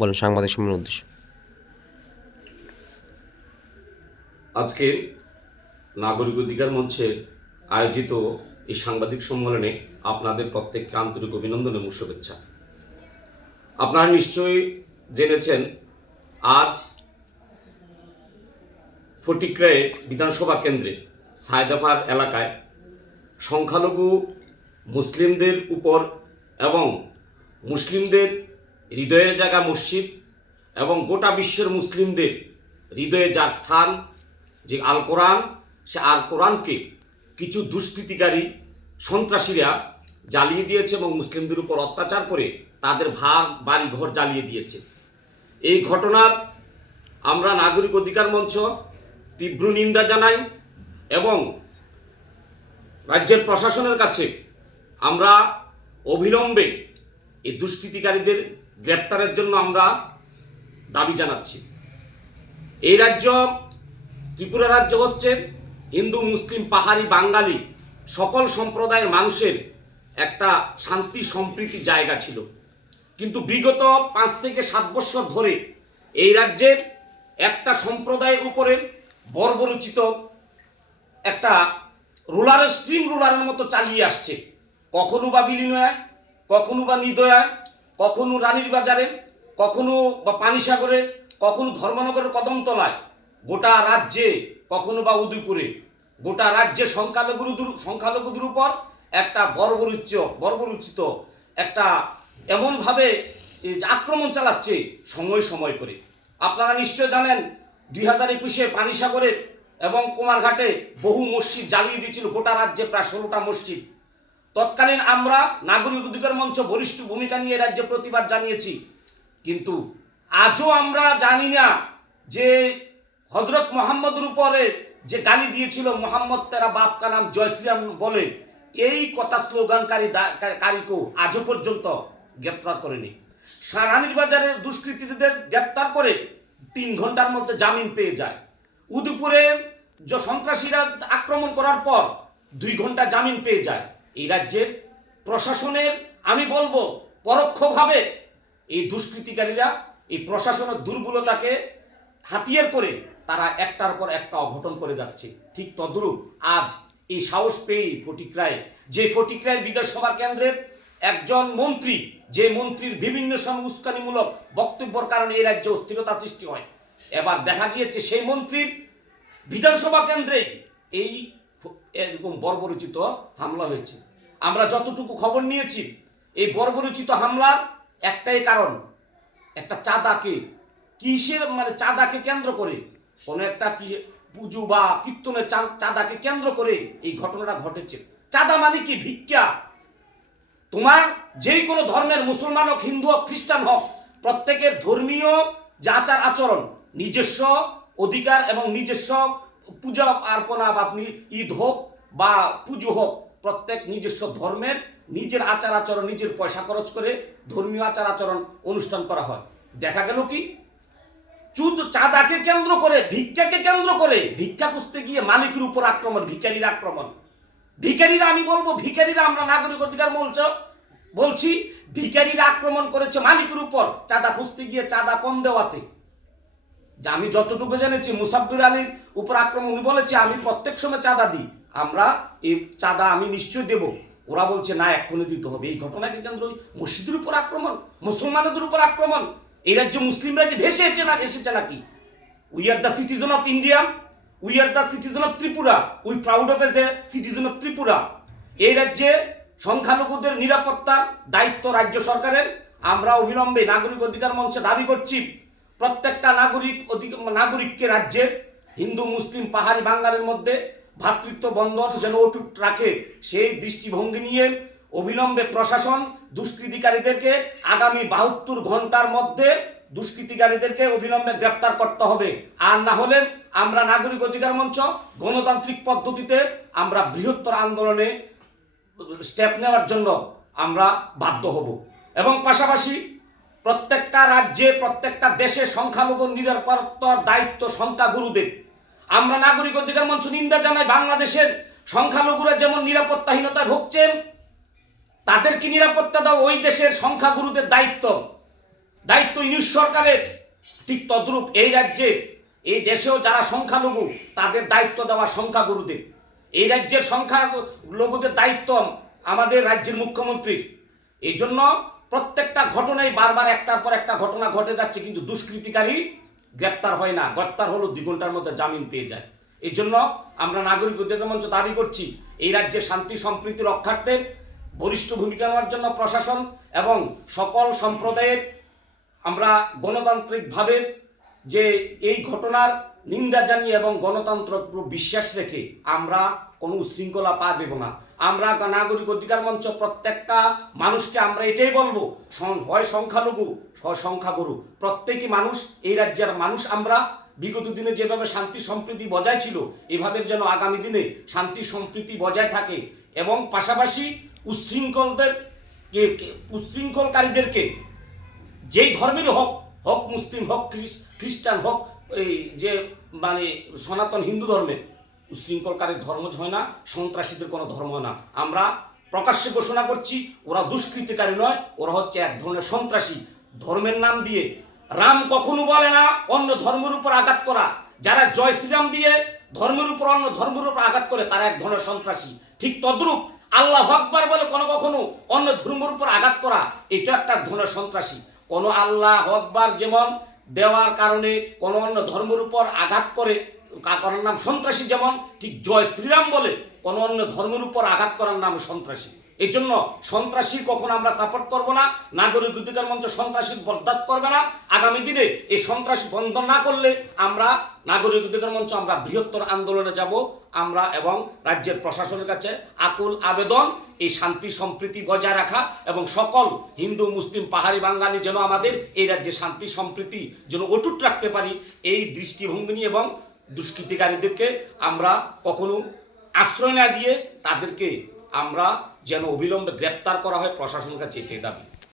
বলেন সাংবাদিক সম্মেলনের উদ্দেশ্য। আজকে নাগরিক অধিকার মঞ্চের আয়োজিত এই সাংবাদিক সম্মেলনে আপনাদের প্রত্যেককে আন্তরিক অভিনন্দন এবং শুভেচ্ছা। আপনারা নিশ্চয়ই জেনেছেন, আজ ফটিকরায় বিধানসভা কেন্দ্রে সায়দাপাড় এলাকায় সংখ্যালঘু মুসলিমদের উপর এবং মুসলিমদের হৃদয়ের জায়গা মসজিদ এবং গোটা বিশ্বের মুসলিমদের হৃদয়ে যার স্থান যে আল কোরআন, সে আল কোরআনকে কিছু দুষ্কৃতিকারী সন্ত্রাসীরা জ্বালিয়ে দিয়েছে এবং মুসলিমদের উপর অত্যাচার করে তাদের বাড়ি ঘর জ্বালিয়ে দিয়েছে। এই ঘটনার আমরা নাগরিক অধিকার মঞ্চ তীব্র নিন্দা জানাই এবং রাজ্যের প্রশাসনের কাছে আমরা অবিলম্বে এই দুষ্কৃতিকারীদের গ্রেপ্তারের জন্য আমরা দাবি জানাচ্ছি। এই রাজ্য ত্রিপুরা রাজ্য হচ্ছে হিন্দু, মুসলিম, পাহাড়ি, বাঙালি সকল সম্প্রদায়ের মানুষের একটা শান্তি সম্প্রীতি জায়গা ছিল, কিন্তু বিগত 5 থেকে 7 বছর ধরে এই রাজ্যের একটা সম্প্রদায়ের উপরে বর্বরচিত একটা রুলারের স্ট্রিম রুলারের মতো চালিয়ে আসছে। কখনো বা বিলিনয়ায়, কখনো বা নিদয়ায়, কখনো রানীর বাজারে, কখনো বা পানিসাগরে, কখনো ধর্মনগরের কদমতলায়, গোটা রাজ্যে, কখনো বা উদয়পুরে, গোটা রাজ্যে সংখ্যালঘুদের উপর একটা বর্বরচিত একটা এমনভাবে আক্রমণ চালাচ্ছে সময় সময় করে। আপনারা নিশ্চয় জানেন 2021-এ পানিসাগরে এবং কুমারঘাটে বহু মসজিদ জ্বালিয়ে দিয়েছিল, গোটা রাজ্যে প্রায় 16টা মসজিদ। তৎকালীন আমরা নাগরিক অধিকার মঞ্চ বলিষ্ঠ ভূমিকা নিয়ে রাজ্যে প্রতিবাদ জানিয়েছি, কিন্তু আজও আমরা জানি না যে হজরত মোহাম্মদের উপরে যে গালি দিয়েছিল, মোহাম্মদ তেরা বাপ কা নাম জয় শ্রীরাম বলে, এই কথা স্লোগানকারীকেও আজও পর্যন্ত গ্রেপ্তার করেনি। রানীর বাজারের দুষ্কৃতীদের গ্রেপ্তার করে 3 ঘন্টার মধ্যে জামিন পেয়ে যায়। উদয়পুরে যে সন্ত্রাসীরা আক্রমণ করার পর 2 ঘন্টা জামিন পেয়ে যায়। এই রাজ্যের প্রশাসনের, আমি বলবো পরোক্ষভাবে এই দুষ্কৃতিকারীরা এই প্রশাসনের দুর্বলতাকে হাতিয়ার করে তারা একটার পর একটা অঘটন করে যাচ্ছে। ঠিক তদ্রূপ আজ এই সাহস পেয়ে ফটিকরায় বিধানসভা কেন্দ্রের একজন মন্ত্রী, যে মন্ত্রীর বিভিন্ন সময় উস্কানিমূলক বক্তব্যের কারণে এই রাজ্যে অস্থিরতা সৃষ্টি হয়, এবার দেখা গিয়েছে সেই মন্ত্রীর বিধানসভা কেন্দ্রে এই এরকম বর্বরচিত হামলা হয়েছে। আমরা যতটুকু খবর নিয়েছি, এই বর্বরচিত হামলার একটাই কারণ, একটা চাঁদাকে চাঁদাকে কেন্দ্র করে, কোনো একটা পুজো বা কীর্তনের চাঁদাকে কেন্দ্র করে এই ঘটনাটা ঘটেছে। চাঁদা মানে কি? ভিক্ষা। তোমার যেই কোনো ধর্মের, মুসলমান হোক, হিন্দু হোক, খ্রিস্টান হোক, প্রত্যেকের ধর্মীয় যে আচার আচরণ, নিজস্ব অধিকার এবং নিজস্ব পূজা আর্পণা, বা আপনি ঈদ হোক বা পুজো হোক, প্রত্যেক নিজস্ব ধর্মের নিজের আচার আচরণ, নিজের পয়সা খরচ করে ধর্মীয় আচার আচরণ অনুষ্ঠান করা হয়। দেখা গেল কি চাঁদাকে কেন্দ্র করে, ভিক্ষাকে কেন্দ্র করে, ভিক্ষা খুঁজতে গিয়ে মালিকের উপর আক্রমণ, ভিখারির আক্রমণ। ভিখারিরা, আমি বলবো ভিখারিরা, আমরা নাগরিক অধিকার মঞ্চ বলছি, ভিখারিরা আক্রমণ করেছে মালিকের উপর চাঁদা খুঁজতে গিয়ে, চাঁদা কম দেওয়াতে। যে আমি যতটুকু জেনেছি, মুসাব্বির আলীর উপর আক্রমণ, উনি বলেছে আমি প্রত্যেক সময় চাঁদা দিই, আমরা এই চাঁদা আমি নিশ্চয় দেব। ওরা বলছে না, এক্ষুনি দিতে হবে। এই ঘটনাকে কেন্দ্র মসজিদের উপর আক্রমণ, মুসলমানদের উপর আক্রমণ। এই রাজ্য মুসলিমরা কি এসেছে নাকি? We are the citizen of India, we are the citizen of Tripura, we proud of as a citizen of Tripura. এই রাজ্যে সংখ্যালঘুদের নিরাপত্তার দায়িত্ব রাজ্য সরকারের। আমরা অবিলম্বে নাগরিক অধিকার মঞ্চে দাবি করছি, প্রত্যেকটা নাগরিককে রাজ্যের হিন্দু, মুসলিম, পাহাড়ি, বাঙালির মধ্যে ভ্রাতৃত্ব বন্ধন যেন অটুট রাখে, সেই দৃষ্টিভঙ্গি নিয়ে অবিলম্বে প্রশাসন দুষ্কৃতিকারীদেরকে আগামী 72 ঘন্টার মধ্যে দুষ্কৃতিকারীদেরকে অবিলম্বে গ্রেপ্তার করতে হবে। আর না হলে আমরা নাগরিক অধিকার মঞ্চ গণতান্ত্রিক পদ্ধতিতে আমরা বৃহত্তর আন্দোলনে স্টেপ নেওয়ার জন্য আমরা বাধ্য হব। এবং পাশাপাশি প্রত্যেকটা রাজ্যে, প্রত্যেকটা দেশে সংখ্যালঘু নিরাপত্তার দায়িত্ব সংখ্যাগুরুদের। আমরা নাগরিক অধিকার মঞ্চ নিন্দা জানাই, বাংলাদেশের সংখ্যালঘুরা যেমন নিরাপত্তাহীনতায় ভুগছেন, তাদেরকে নিরাপত্তা দাও ওই দেশের সংখ্যাগুরুদের দায়িত্ব। দায়িত্ব ইউনিশ সরকারের। ঠিক তদ্রূপ এই রাজ্যে, এই দেশেও যারা সংখ্যালঘু তাদের দায়িত্ব দেওয়া সংখ্যাগুরুদের। এই রাজ্যের সংখ্যালঘুদের দায়িত্ব আমাদের রাজ্যের মুখ্যমন্ত্রীর। এই জন্য প্রত্যেকটা ঘটনায় বারবার একটার পর একটা ঘটনা ঘটে যাচ্ছে, কিন্তু দুষ্কৃতিকারী গ্রেপ্তার হয় না। গ্রেপ্তার হলো 2 ঘন্টার মধ্যে জামিন পেয়ে যায়। এই জন্য আমরা নাগরিক অধিকার মঞ্চ দাবি করছি, এই রাজ্যে শান্তি সম্প্রীতি রক্ষার্থে বলিষ্ঠ ভূমিকা নেওয়ার জন্য প্রশাসন এবং সকল সম্প্রদায়ের আমরা গণতান্ত্রিকভাবে যে এই ঘটনার নিন্দা জানিয়ে এবং গণতন্ত্র বিশ্বাস রেখে আমরা কোনো উশৃঙ্খলা পা দেব না। আমরা নাগরিক অধিকার মঞ্চ প্রত্যেকটা মানুষকে আমরা এটাই বলবো, হয় সংখ্যালঘু হয় সংখ্যাগুরু, প্রত্যেকই মানুষ, এই রাজ্যের মানুষ। আমরা বিগত দিনে যেভাবে শান্তি সম্প্রীতি বজায় ছিল, এভাবে যেন আগামী দিনে শান্তি সম্প্রীতি বজায় থাকে এবং পাশাপাশি উশৃঙ্খলকারীদেরকে যেই ধর্মের হোক, হোক মুসলিম, হোক খ্রিস্টান, হোক এই যে মানে সনাতন হিন্দু ধর্মের, উশৃঙ্খলকারীর ধর্ম হয় না, সন্ত্রাসীদের কোনো ধর্ম না। আমরা প্রকাশ্যে ঘোষণা করছি, ওরা দুষ্কৃতিকারী নয়, ওরা হচ্ছে এক ধরনের সন্ত্রাসী। ধর্মের নাম দিয়ে রাম কখনো বলে না অন্য ধর্মের উপর আঘাত করা। যারা জয় শ্রীরাম দিয়ে ধর্মের উপর অন্য ধর্মের উপর আঘাত করে তারা এক ধরনের সন্ত্রাসী। ঠিক তদ্রূপ আল্লাহু আকবার বলে কখনো অন্য ধর্মের উপর আঘাত করা, এটা একটা ধরনের সন্ত্রাসী। কোন আল্লাহু আকবার যেমন দেওয়ার কারণে কোন অন্য ধর্মের উপর আঘাত করে করার নাম সন্ত্রাসী, যেমন ঠিক জয় শ্রীরাম বলে কোন অন্য ধর্মের উপর আঘাত করার নাম সন্ত্রাসী। এই জন্য সন্ত্রাসী কখনো আমরা সাপোর্ট করব না। নাগরিক অধিকার মঞ্চ সন্ত্রাসী বরদাস্ত করবে না। আগামী দিনে এই সন্ত্রাসী বন্ধ না করলে আমরা নাগরিক অধিকার মঞ্চ আমরা বৃহত্তর আন্দোলনে যাব। আমরা এবং রাজ্যের প্রশাসনের কাছে আকুল আবেদন, এই শান্তি সম্প্রীতি বজায় রাখা এবং সকল হিন্দু মুসলিম পাহাড়ি বাঙালি যেন আমাদের এই রাজ্যে শান্তি সম্প্রীতি যেন অটুট রাখতে পারি, এই দৃষ্টিভঙ্গি নিয়ে এবং দুষ্কৃতিকারীদেরকে আমরা কখনো আশ্রয় না দিয়ে তাদেরকে আমরা যেন অবিলম্বে গ্রেপ্তার করা হয়, প্রশাসনের কাছে এটাই দাবি।